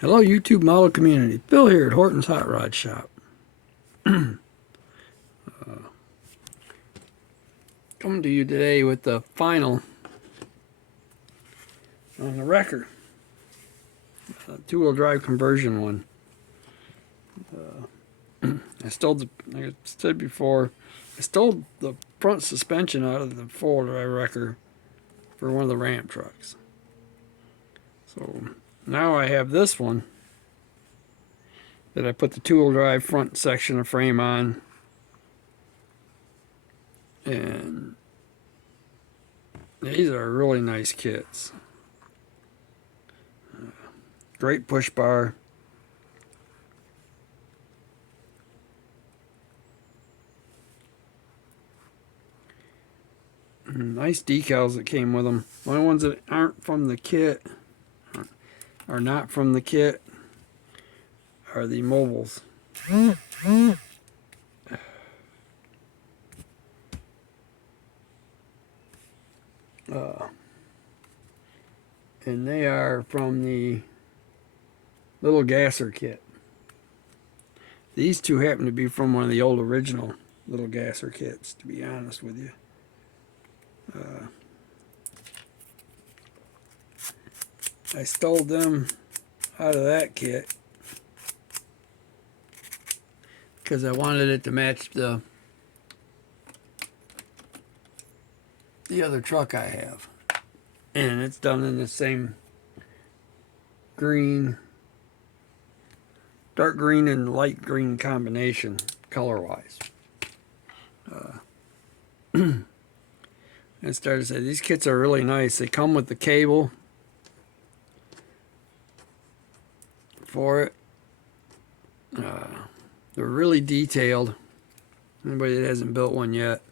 Hello, YouTube model community. Phil here at Horton's Hot Rod Shop. Coming to you today with the final on the Wrecker, two-wheel drive conversion one. I stole the, like I said before, I stole the front suspension out of the four-wheel drive Wrecker for one of the ramp trucks. So now I have this one that I put the two-wheel drive front section of frame on, and these are really nice kits. Great push bar. Nice decals that came with them. The only ones that aren't from the kit, are not from the kit, are the mobiles. And they are from the Little Gasser kit. These two happen to be from one of the old original Little Gasser kits, to be honest with you. I stole them out of that kit because I wanted it to match the other truck I have. And it's done in the same green, dark green and light green combination color-wise. I started to say, these kits are really nice. They come with the cable for it. They're really detailed. Anybody that hasn't built one yet,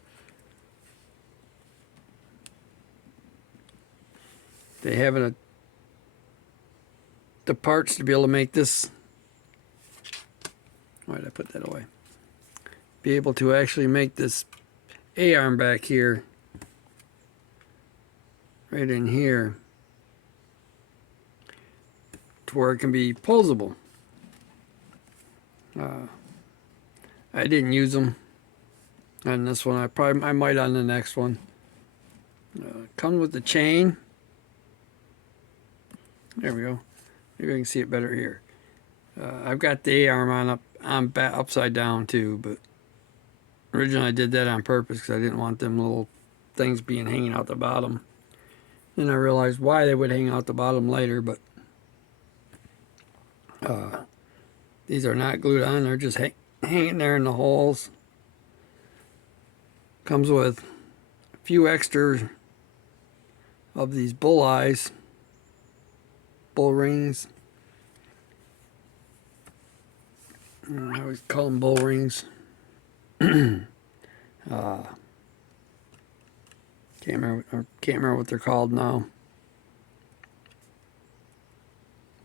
they have the parts to be able to make this. Why did I put that away? Be able to actually make this A-arm back here, right in here, to where it can be posable. I didn't use them on this one. I might on the next one. Comes with the chain. There we go. Maybe I can see it better here. I've got the A-arm upside down too, but originally I did that on purpose because I didn't want them little things being hanging out the bottom. Then I realized why they would hang out the bottom later, but these are not glued on. They're just hanging there in the holes. Comes with a few extras of these bull eyes, bull rings. I always call them bull rings. Can't remember what they're called now.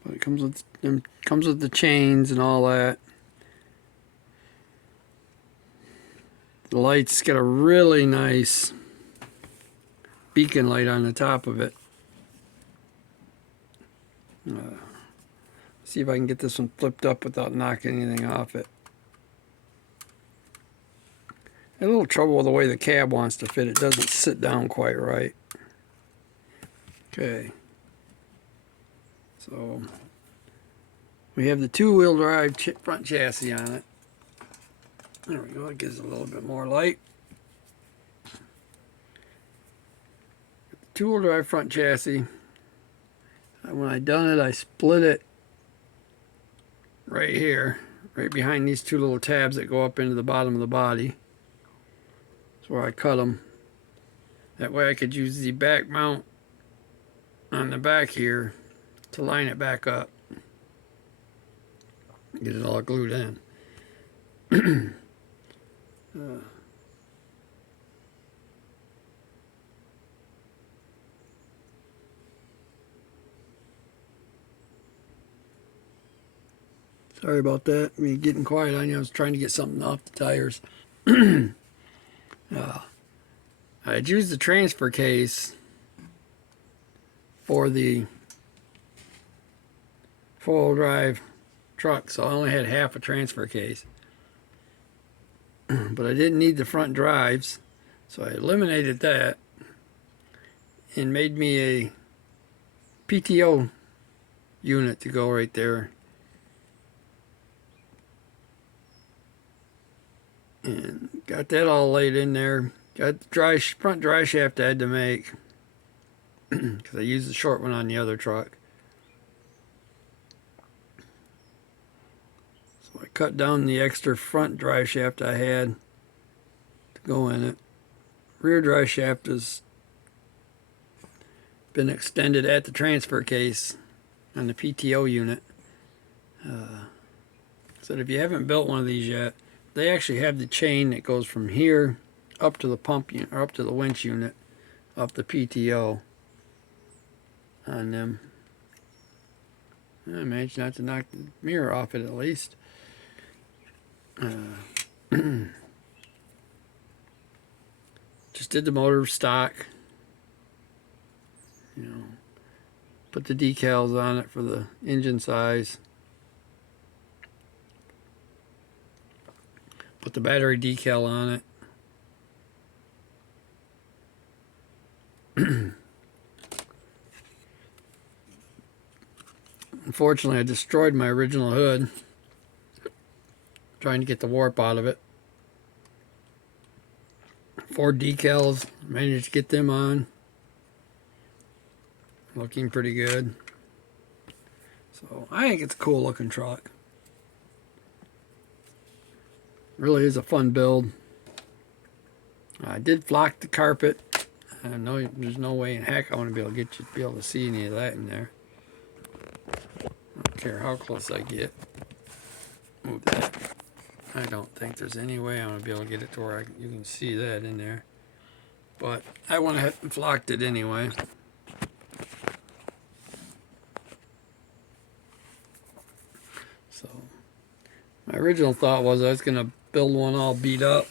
But it comes with the chains and all that. The light's got a really nice beacon light on the top of it. See if I can get this one flipped up without knocking anything off it. I had a little trouble with the way the cab wants to fit. It doesn't sit down quite right. Okay. So we have the two-wheel drive front chassis on it. There we go. It gives it a little bit more light. Two-wheel drive front chassis. When I done it, I split it right here, right behind these two little tabs that go up into the bottom of the body. That's where I cut them. That way I could use the back mount on the back here to line it back up. Get it all glued in. Sorry about that. I mean, getting quiet on you. I was trying to get something off the tires. I'd used the transfer case for the four-wheel drive truck, so I only had half a transfer case. But I didn't need the front drives, so I eliminated that and made me a PTO unit to go right there. And got that all laid in there. Got the front dry shaft I had to make because I used the short one on the other truck. So I cut down the extra front dry shaft I had to go in it. Rear dry shaft has been extended at the transfer case on the PTO unit. So if you haven't built one of these yet, they actually have the chain that goes from here up to the pump unit, or up to the winch unit, up the PTO on them. I managed not to knock the mirror off it at least. Just did the motor stock. You know, put the decals on it for the engine size. Put the battery decal on it. Unfortunately, I destroyed my original hood trying to get the warp out of it. 4 decals, managed to get them on. Looking pretty good. So I think it's a cool looking truck. Really is a fun build. I did flock the carpet. I know there's no way in heck I want to be able to be able to see any of that in there. I don't care how close I get. Move that. I don't think there's any way I'm going to be able to get it to where you can see that in there. But I went ahead and flocked it anyway. So my original thought was I was going to build one all beat up.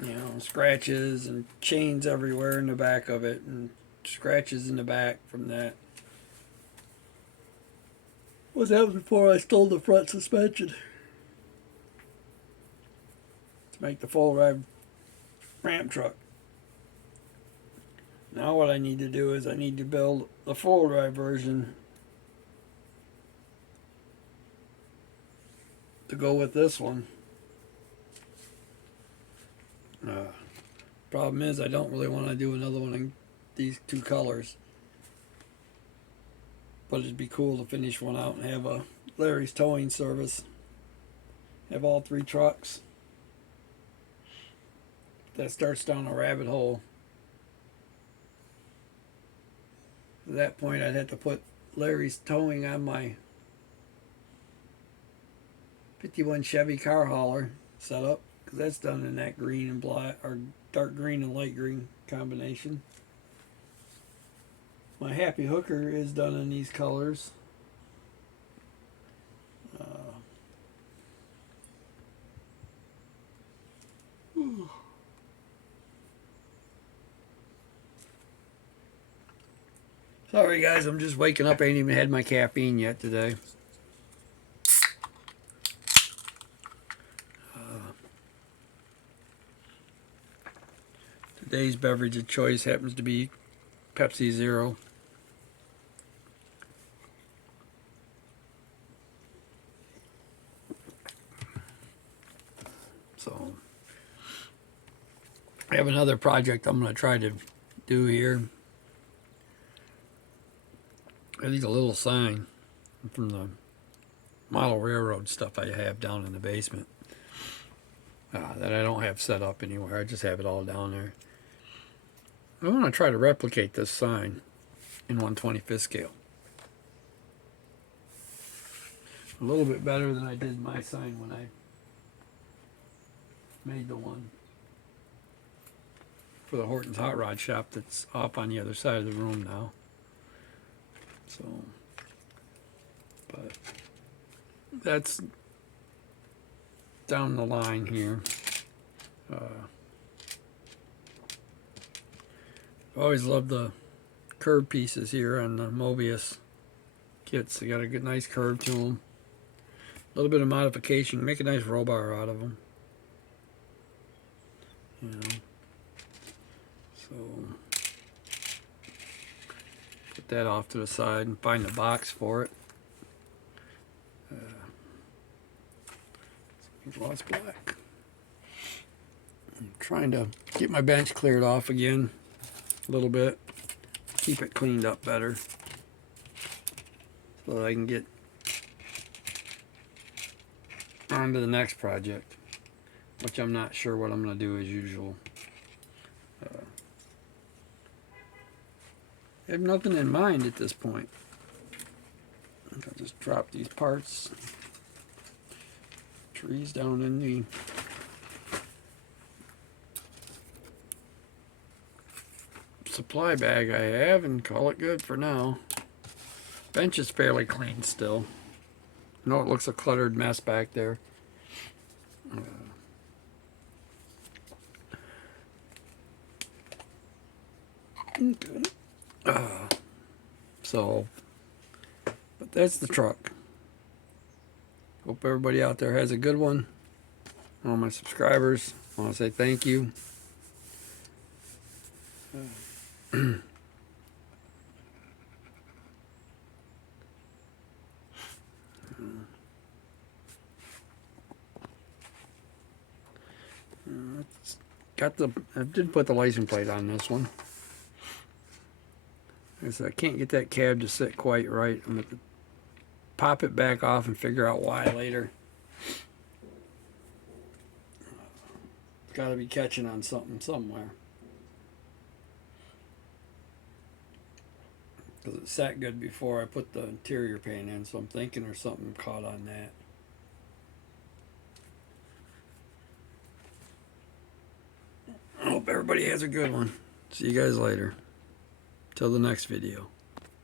You know, scratches and chains everywhere in the back of it, and scratches in the back from that. Well, that was before I stole the front suspension to make the full drive ramp truck. Now what I need to do is I need to build the full drive version to go with this one. Problem is I don't really want to do another one in these 2 colors. But it'd be cool to finish one out and have a Larry's towing service. Have all 3 trucks. That starts down a rabbit hole. At that point I'd have to put Larry's towing on my 51 Chevy car hauler setup, because that's done in that green and black, or dark green and light green combination. My Happy Hooker is done in these colors. Sorry guys, I'm just waking up. I ain't even had my caffeine yet today. Today's beverage of choice happens to be Pepsi Zero. So I have another project I'm going to try to do here. I need a little sign from the model railroad stuff I have down in the basement that I don't have set up anywhere. I just have it all down there. I want to try to replicate this sign in 1/25th scale. A little bit better than I did my sign when I made the one for the Horton's Hot Rod Shop that's off on the other side of the room now. So, but that's down the line here. I've always loved the curve pieces here on the Mobius kits. They got a good, nice curve to them. A little bit of modification, make a nice roll bar out of them. You know, so put that off to the side and find the box for it. Gloss black. I'm trying to get my bench cleared off again a little bit, keep it cleaned up better, so that I can get on to the next project, which I'm not sure what I'm going to do as usual. I have nothing in mind at this point. I'll just drop these parts, trees down in the supply bag I have and call it good for now. Bench is fairly clean still. I know it looks a cluttered mess back there. Okay. But that's the truck. Hope everybody out there has a good one. All my subscribers, I want to say thank you. I did put the license plate on this one. I can't get that cab to sit quite right. I'm going to pop it back off and figure out why later. Got to be catching on something somewhere. Because it sat good before I put the interior paint in, so I'm thinking there's something caught on that. I hope everybody has a good one. See you guys later. Till the next video.